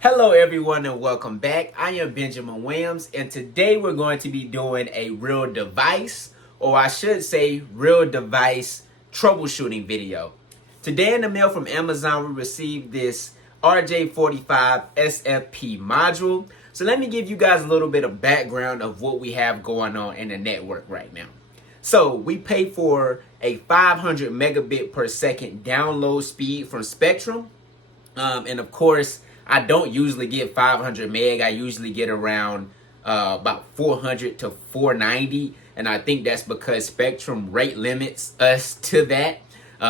Hello everyone and welcome back. I am Benjamin Williams and today we're going to be doing a real device, or I should say real device troubleshooting video. Today in the mail from Amazon we received this RJ45 SFP module. So let me give you guys a little bit of background of what we have going on in the network right now. So we pay for a 500 megabit per second download speed from Spectrum. And of course, I don't usually get 500 meg. I usually get around about 400 to 490. And I think that's because Spectrum rate limits us to that.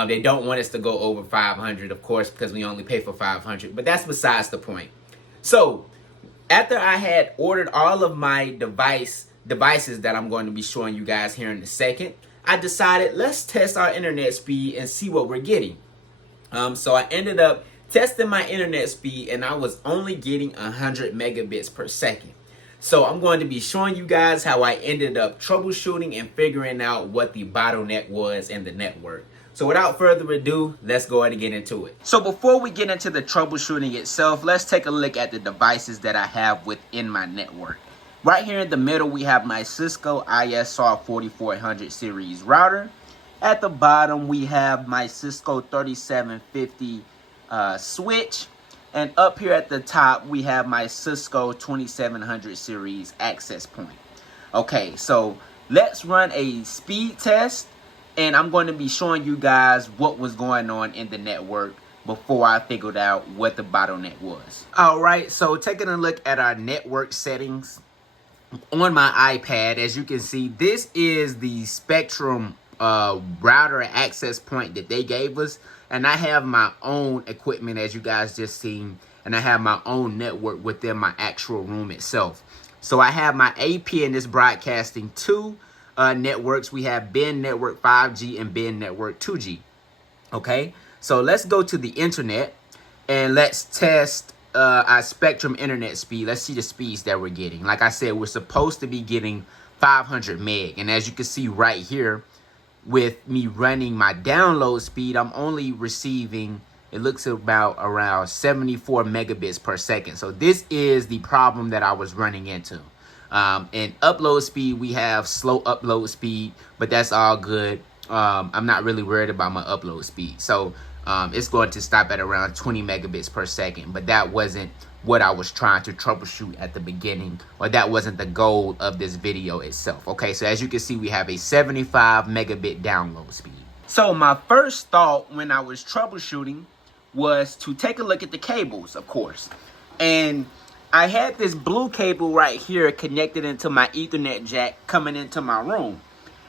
They don't want us to go over 500, of course, because we only pay for 500. But that's besides the point. So after I had ordered all of my devices that I'm going to be showing you guys here in a second, I decided let's test our internet speed and see what we're getting. So I ended up testing my internet speed and I was only getting 100 megabits per second. So I'm going to be showing you guys how I ended up troubleshooting and figuring out what the bottleneck was in the network. So without further ado, let's go ahead and get into it. So before we get into the troubleshooting itself, let's take a look at the devices that I have within my network. Right here in the middle, we have my Cisco ISR 4400 series router. At the bottom, we have my Cisco 3750 switch, and up here at the top we have my Cisco 2700 series access point. Okay, so let's run a speed test and I'm going to be showing you guys what was going on in the network before I figured out what the bottleneck was. Alright, so taking a look at our network settings on my iPad, as you can see, this is the Spectrum router access point that they gave us, and I have my own equipment, as you guys just seen, and I have my own network within my actual room itself. So I have my AP in this broadcasting two networks. We have Ben Network 5G and Ben Network 2G. Okay, so let's go to the internet and let's test our Spectrum internet speed. Let's see the speeds that we're getting. Like I said, we're supposed to be getting 500 meg, and as you can see right here, with me running my download speed, I'm only receiving, it looks about around 74 megabits per second. So this is the problem that I was running into. And upload speed, we have slow upload speed, but that's all good. I'm not really worried about my upload speed. So it's going to stop at around 20 megabits per second, but that wasn't what I was trying to troubleshoot at the beginning, or that wasn't the goal of this video itself. Okay, so as you can see, we have a 75 megabit download speed. So my first thought when I was troubleshooting was to take a look at the cables, of course. And I had this blue cable right here connected into my Ethernet jack coming into my room.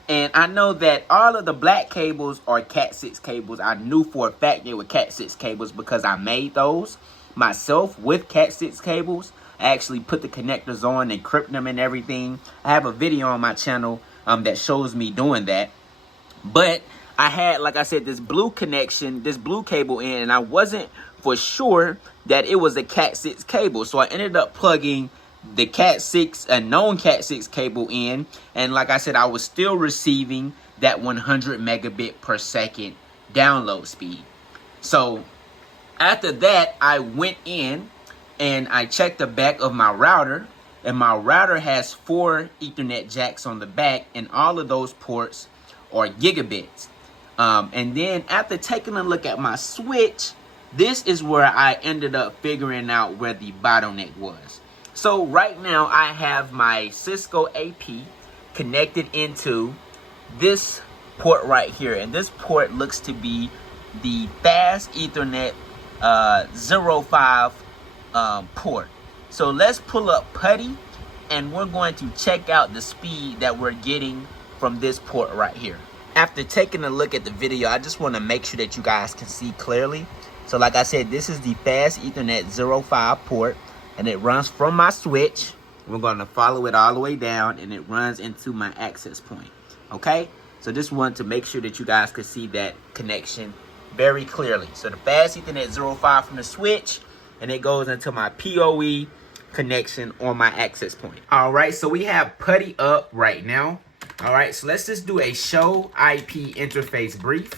And I know that all of the black cables are Cat6 cables. I knew for a fact they were Cat6 cables because I made those myself with Cat6 cables. I actually put the connectors on, encrypt them and everything. I have a video on my channel that shows me doing that. But I had, like I said, this blue connection, this blue cable in, and I wasn't for sure that it was a Cat6 cable. So I ended up plugging the Cat6, a known Cat6 cable in, and like I said, I was still receiving that 100 megabit per second download speed. So after that, I went in and I checked the back of my router, and my router has 4 Ethernet jacks on the back, and all of those ports are gigabits. And then after taking a look at my switch, this is where I ended up figuring out where the bottleneck was. So right now I have my Cisco AP connected into this port right here, and this port looks to be the fast Ethernet 05 port. So let's pull up PuTTY and we're going to check out the speed that we're getting from this port right here. After taking a look at the video, I just want to make sure that you guys can see clearly. So like I said, this is the fast Ethernet 05 port, and it runs from my switch. We're going to follow it all the way down, and it runs into my access point. Okay, so just wanted to make sure that you guys could see that connection very clearly. So the fast Ethernet 05 from the switch, and it goes into my PoE connection on my access point. All right, so we have PuTTY up right now. All right, so let's just do a show IP interface brief.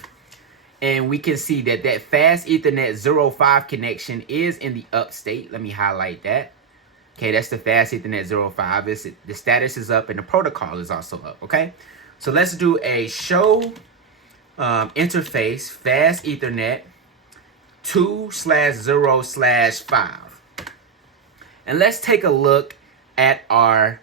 And we can see that that fast Ethernet 05 connection is in the up state. Let me highlight that. Okay, that's the fast Ethernet 05. The status is up and the protocol is also up, okay? So let's do a show interface fast Ethernet 2/0/5. And let's take a look at our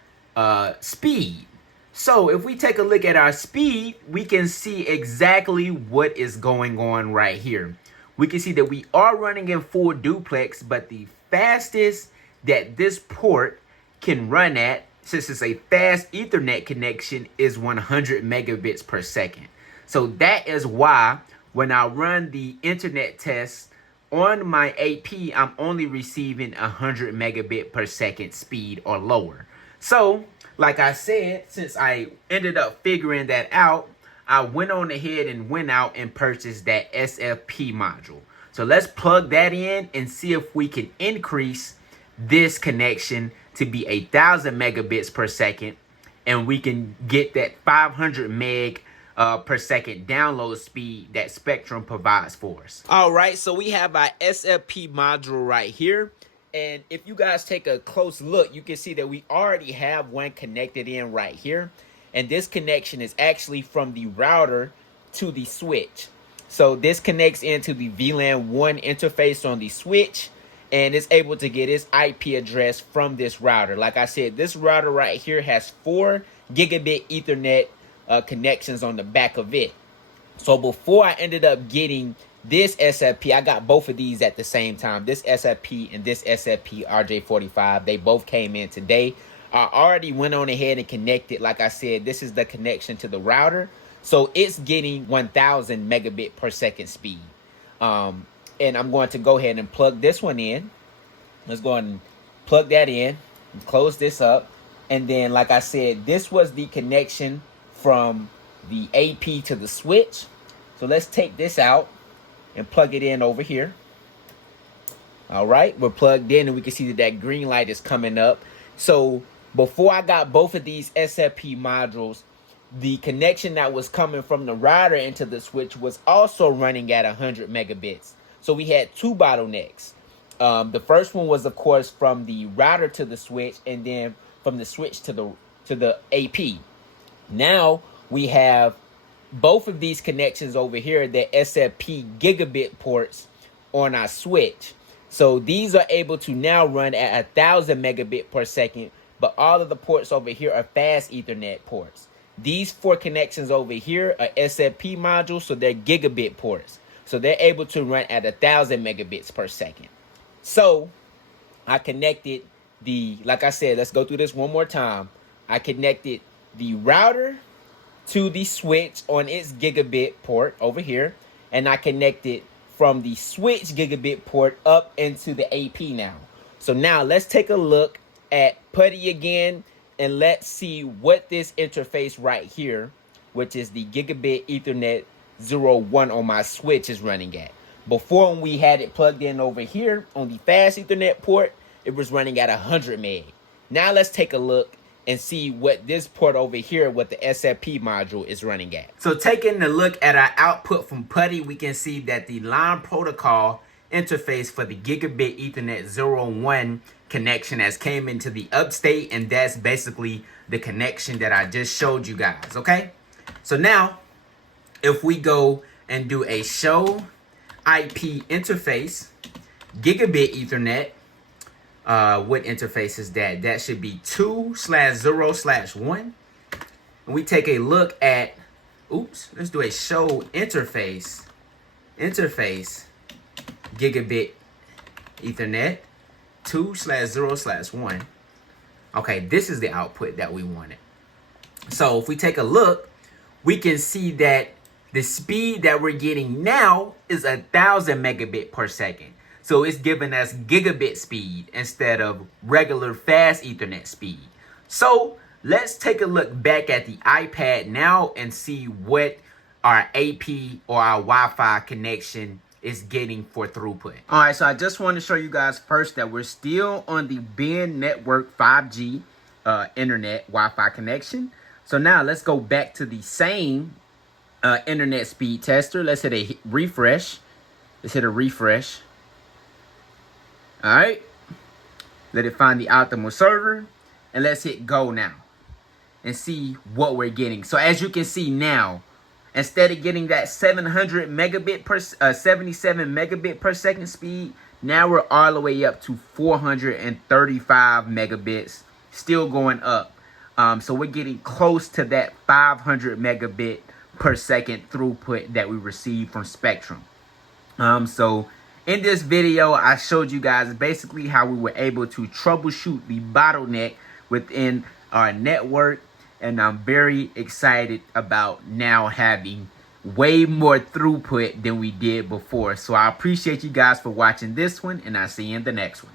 speed. So if we take a look at our speed, we can see exactly what is going on right here. We can see that we are running in full duplex, but the fastest that this port can run at, since it's a fast Ethernet connection, is 100 megabits per second. So that is why when I run the internet test on my AP, I'm only receiving 100 megabit per second speed or lower. So, like I said, since I ended up figuring that out, I went on ahead and went out and purchased that SFP module. So let's plug that in and see if we can increase this connection to be 1,000 megabits per second, and we can get that 500 meg per second download speed that Spectrum provides for us. All right, so we have our SFP module right here. And if you guys take a close look, you can see that we already have one connected in right here. And this connection is actually from the router to the switch. So this connects into the VLAN 1 interface on the switch, and it's able to get its IP address from this router. Like I said, this router right here has 4 gigabit Ethernet connections on the back of it. So before I ended up getting this SFP, I got both of these at the same time. This SFP and this SFP RJ45, they both came in today. I already went on ahead and connected. Like I said, this is the connection to the router. So it's getting 1,000 megabit per second speed. And I'm going to go ahead and plug this one in. Let's go ahead and plug that in and close this up. And then, like I said, this was the connection from the AP to the switch. So let's take this out and plug it in over here. All right, we're plugged in and we can see that that green light is coming up. So before I got both of these SFP modules, the connection that was coming from the router into the switch was also running at 100 megabits. So we had 2 bottlenecks. The first one was, of course, from the router to the switch, and then from the switch to the AP. Now we have both of these connections over here, the SFP gigabit ports on our switch. So these are able to now run at 1,000 megabit per second, but all of the ports over here are fast Ethernet ports. These 4 connections over here are SFP modules, so they're gigabit ports. So they're able to run at 1,000 megabits per second. So I connected like I said, let's go through this one more time. I connected the router to the switch on its gigabit port over here, and I connected from the switch gigabit port up into the AP now. So now let's take a look at PuTTY again, and let's see what this interface right here, which is the gigabit Ethernet 01 on my switch, is running at. Before, when we had it plugged in over here on the fast Ethernet port, it was running at 100 meg. Now let's take a look and see what this port over here with the SFP module is running at. So taking a look at our output from PuTTY, we can see that the line protocol interface for the gigabit Ethernet 01 connection has came into the upstate, and that's basically the connection that I just showed you guys, okay? So now, if we go and do a show IP interface, gigabit Ethernet, what interface is that? That should be 2/0/1. And we take a look at, let's do a show interface, gigabit Ethernet 2/0/1. Okay, this is the output that we wanted. So if we take a look, we can see that the speed that we're getting now is 1,000 megabit per second. So it's giving us gigabit speed instead of regular fast Ethernet speed. So let's take a look back at the iPad now and see what our AP or our Wi-Fi connection is getting for throughput. All right, so I just want to show you guys first that we're still on the BEN Network 5G internet Wi-Fi connection. So now let's go back to the same internet speed tester. Let's hit a refresh. Let's hit a refresh. All right. Let it find the optimal server. And let's hit go now. And see what we're getting. So as you can see now, instead of getting that 77 megabit per second speed, now we're all the way up to 435 megabits, still going up. So we're getting close to that 500 megabit per second throughput that we received from Spectrum. So in this video, I showed you guys basically how we were able to troubleshoot the bottleneck within our network. And I'm very excited about now having way more throughput than we did before. So I appreciate you guys for watching this one, and I'll see you in the next one.